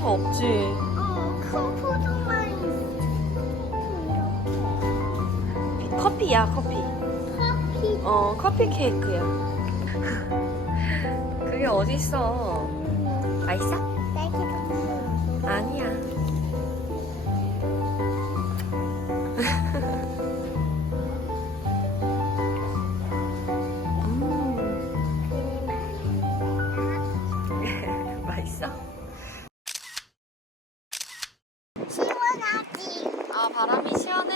더 없지. 큰 포도만 있어. 커피야, 커피. 커피. 커피 케이크야. 그게 어딨어. 맛있어? 딸기도 아니야. 맛있어? 시원하지. 아, 바람이 시원해?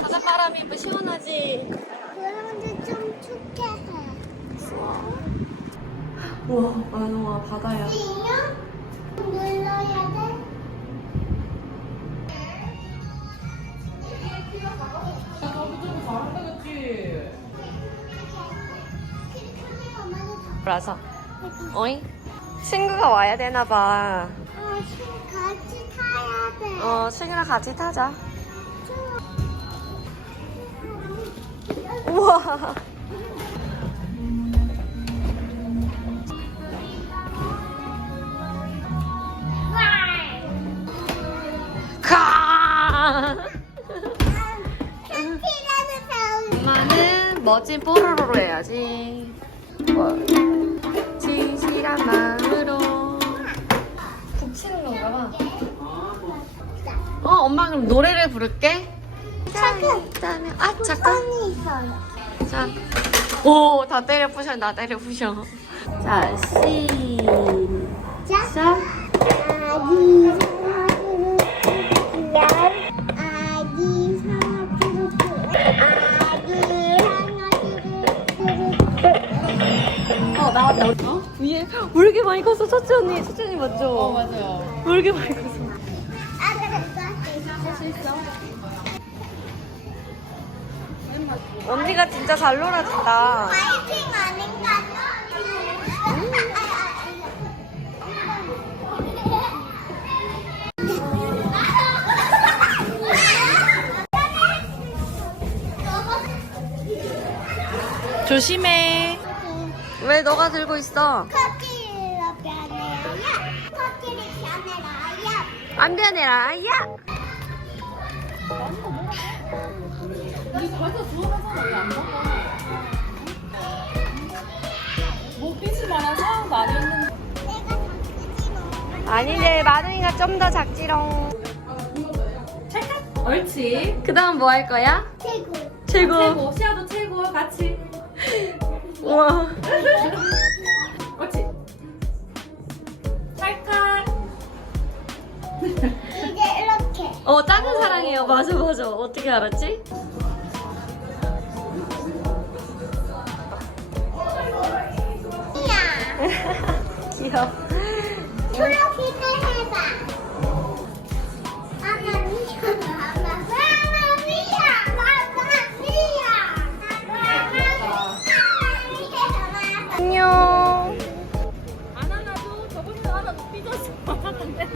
바닷바람이 뭐 시원하지? 그런데 좀 춥게 해. 우와, 만호아, 바다야. 인형? 눌러야 돼? 그래서 어이? 친구가 와야 되나봐. 같이 타야 돼. 친구랑 같이 타자. 우와. 가. 엄마는 멋진 뽀로로로 해야지. 진실한 마음으로. 북치는 건가 봐. 엄마 그럼 노래를 부를게. 잠깐. 잠깐. 손이 있어요. 자. 오, 다 때려 부셔, 나 때려 부셔. 자, 시작. 아기 상어주르 나왔다. 위에 왜 이렇게 많이 컸어? 첫째 언니. 첫째 언니 맞죠? 맞아요. 왜 이렇게 많이 컸어? 할수 있어. 언니가 진짜 잘 놀아준다. 파이팅 아닌가? 조심해. 왜 너가 들고 있어? 코끼리를 변해야. 코끼리 변해라야. 안 변해라, 아야. 목빛이 많아서 많이 있는. 내가 다 크지 뭐. 아니네, 마누이가 좀 더 작지롱. 옳지. 그 다음 뭐 할 거야? 최고. 최고. 최고. 시아도 최고. 같이. 우와. 옳지. 찰칵. 이제 이렇게. 작은 사랑이에요. 맞아, 맞아. 어떻게 알았지? 이야. 귀여워. 초록색을 해봐. 마마미야, 마마미야. 안녕. 안 하나도 저번에 하나 삐졌어. 먹어도 돼요?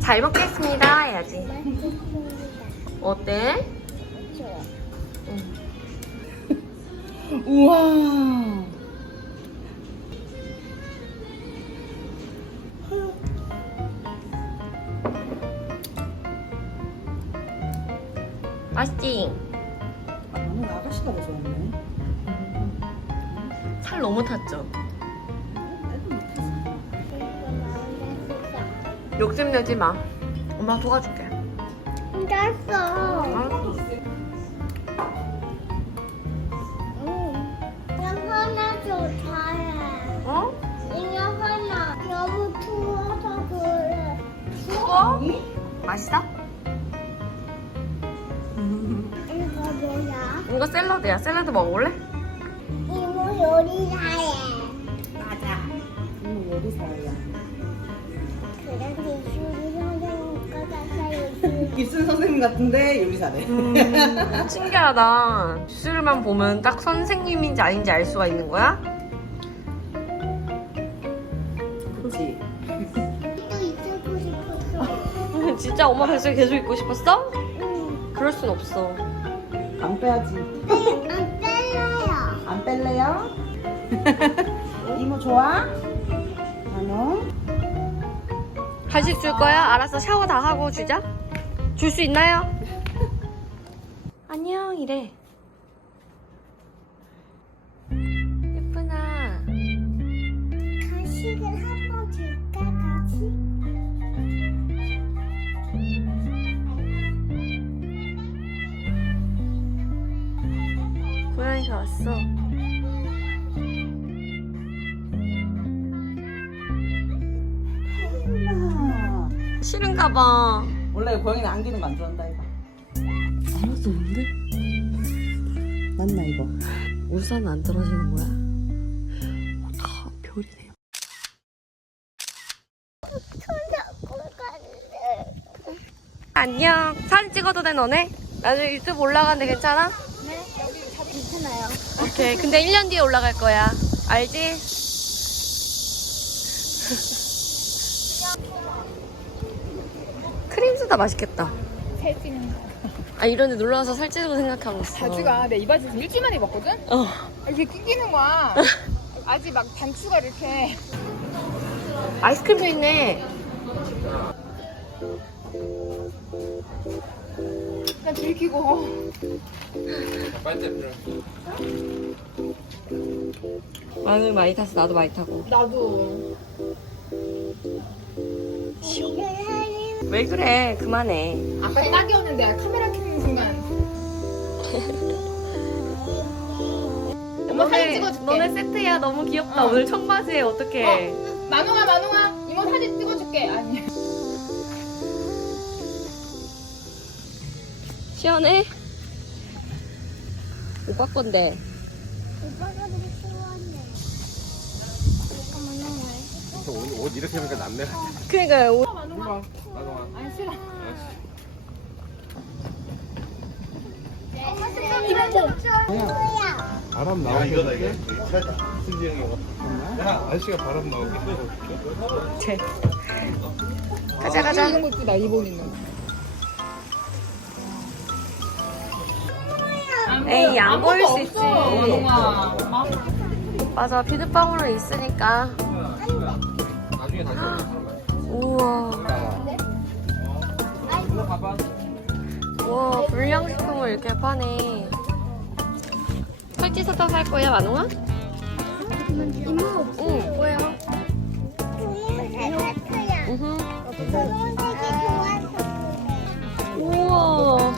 잘 먹겠습니다. 해야지. 맛있습니다. 어때? 좋아. 우와. 맛있지? 나는 아가씨가 더 좋았네. 살 너무 탔죠? 욕심내지 마. 엄마 도와줄게. 짰어. 알았어. 인형 하나 좋다해. 어? 인형 하나 너무 추워서 그래. 추워? 맛있어? 이거 뭐야? 이거 샐러드야. 샐러드 먹어볼래? 이모 요리사해. 맞아. 요리사야. 그런데 유리 선생님 거 같아요. 입순 선생님 같은데 요리사래. 신기하다. 슈를만 보면 딱 선생님인지 아닌지 알 수가 있는 거야? 그렇지. 또 이쪽으로 진짜 엄마 뱃속에 계속 있고 싶었어? 응. 그럴 순 없어. 안 빼야지. 안 뺄래요. 안 뺄래요? 이모 좋아? 만호? 다시 줄 거야? 알았어. 샤워 다 하고 주자. 줄 수 있나요? 안녕 이래. 예쁘나. 가식을 한 번 줄까, 가식? 고양이가 왔어. 아, 싫은가 봐. 원래 고양이는 안기는 거 안 좋아한다 이거. 알았어 근데? 맞나 이거? 우산 안 떨어지는 거야? 다 별이네요. 손잡고 갈래. 안녕. 사진 찍어도 돼 너네? 나중에 유튜브 올라가는데 괜찮아? 네, 괜찮아요. 오케이. 근데 1년 뒤에 올라갈 거야. 알지? 크림소다 맛있겠다. 살찌는 거. 아 이런데 놀러와서 살찌는 거 생각하고 있어. 자주가 내 이 바지 지금 일주일 만에 입었거든? 어. 이렇게 끼기는 거야. 아직 막 단추가 이렇게. 아이스크림도 있네. 난 들키고. 마늘 많이 타서 나도 많이 타고. 나도. 왜 그래? 그만해. 아까 딱이었는데 카메라 켜는 순간. 엄마 사진 찍어줄게. 너네 세트야. 너무 귀엽다. 어. 오늘 청바지에 어떡해. 만홍아. 이모 사진 찍어줄게. 아니. 시원해? 오빠 건데. 오빠가 너무 좋아하네. 잠깐만요. 오늘 옷 이렇게 하니까 낫네. 그러니까 오... 나동아. 아니 싫어. 뭐야? 바람 나오게. 이거다 이게. 수지 형이 야, 아저씨가 바람 나오게 쟤. 가자. 이런 거 이쁘다 이번 있는 거. 에이, 안 보일 수 있지. 만홍아. 맞아. 비눗방울은 있으니까. 나중에 다시 우와. 이거 봐봐. 우와, 불량식품을 이렇게 파네. 팔찌 사탕 살 거야, 만홍아? 이모, 응. 뭐야? 분홍색 하트야. 우후. 분홍색이 좋아서. 우와.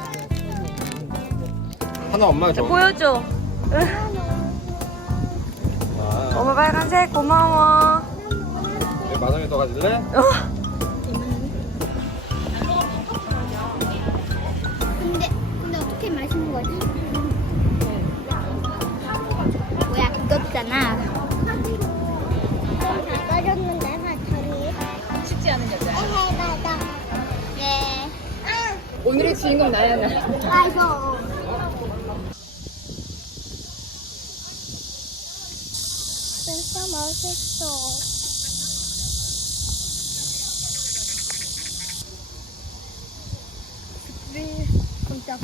하나 엄마 줘. 보여줘. 아, 엄마 빨간색 고마워. 마당에 더 가질래? 근데 어떻게 마시는 거지? 뭐야, 그거잖아. 다 꺼졌는데, 사탕이. 쉽지 않은 여자. 해봐다. 네. 오늘의 주인공 나야 나. 아이고. 진짜 맛있어. 네. 깜짝.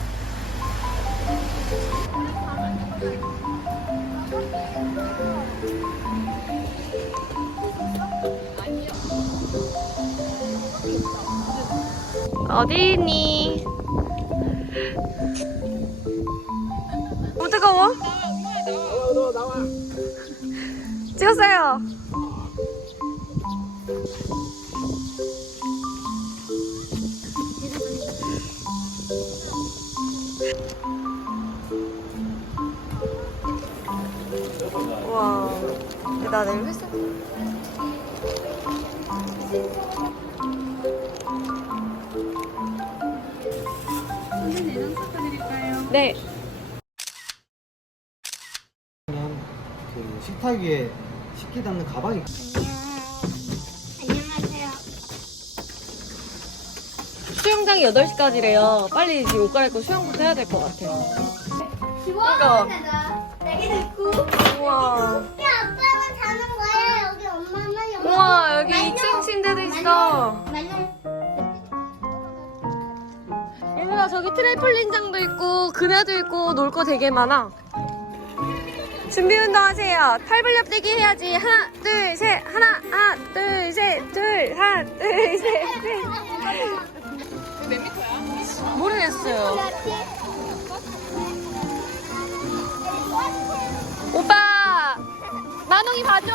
어디 있니? 너무 뜨거워? 나와. 찍었어요. 우와. 나 내일 회사. 네. 그냥 그 식탁 위에 식기 담는 가방이 안녕하세요. 수영장이 8시까지래요. 빨리 지금 옷 갈아입고 수영부터 해야 될 것 같아요. 그러니까. 내게 듣고. 우와. 여기 아빠만 자는 거야. 여기 엄마만 여기. 우와, 여기 2층 침대도 있어. 만용. 얘들아 저기 트램폴린장도 있고 그네도 있고 놀 거 되게 많아. 준비 운동하세요. 팔벌렵 뛰기 해야지. 하나 둘 셋 하나 둘 셋 둘 하나 둘 셋 넷. 몇 미터야? 모르겠어요. 오빠 만웅이 봐줘.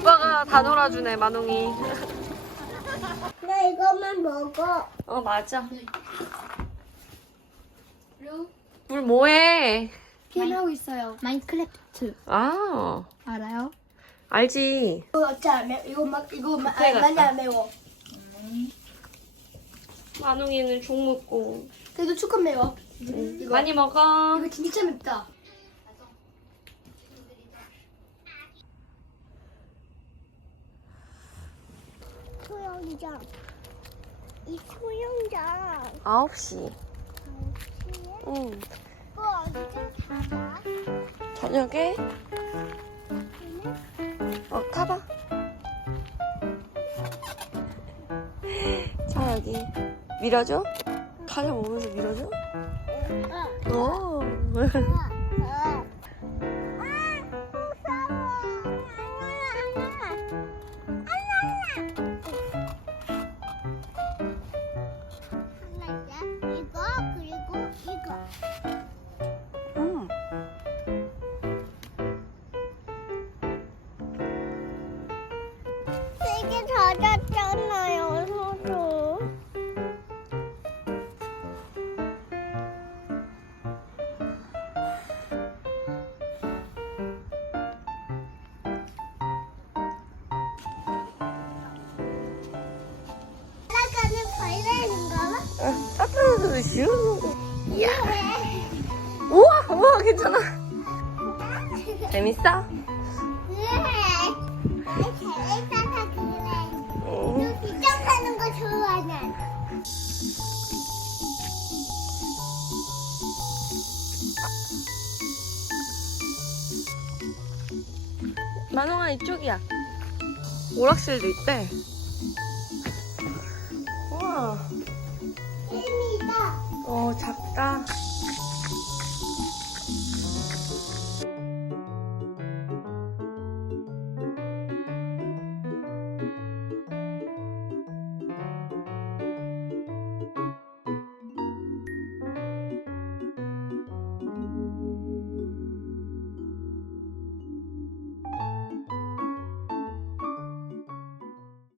오빠가 다 놀아주네 만웅이. 나 이것만 먹어. 어 맞아. 물 뭐해? 게임하고 있어요. 마인크래프트. 아 알아요? 알지. 이거 그래, 많이 같다. 안 매워. 만웅이는 종 먹고. 그래도 조금 매워. 많이 먹어. 이거 진짜 맵다. 소영장. 이 소영장. 9시. 응. 언제 가봐? 저녁에? 타봐. 자, 여기. 밀어줘? 가자 오면서 밀어줘? 오. 이거 그리고 이거. 되게 젖었잖아요, 소도. 날아가는 벌레인가? 따뜻해서 쉬우는 거. 예. 우와, 우와, 괜찮아. 재밌어? 그래. 재밌어서 그래. 너 기점하는 거 좋아하잖아. 만홍아, 이쪽이야. 오락실도 있대. 우와. 재미있다. 작다.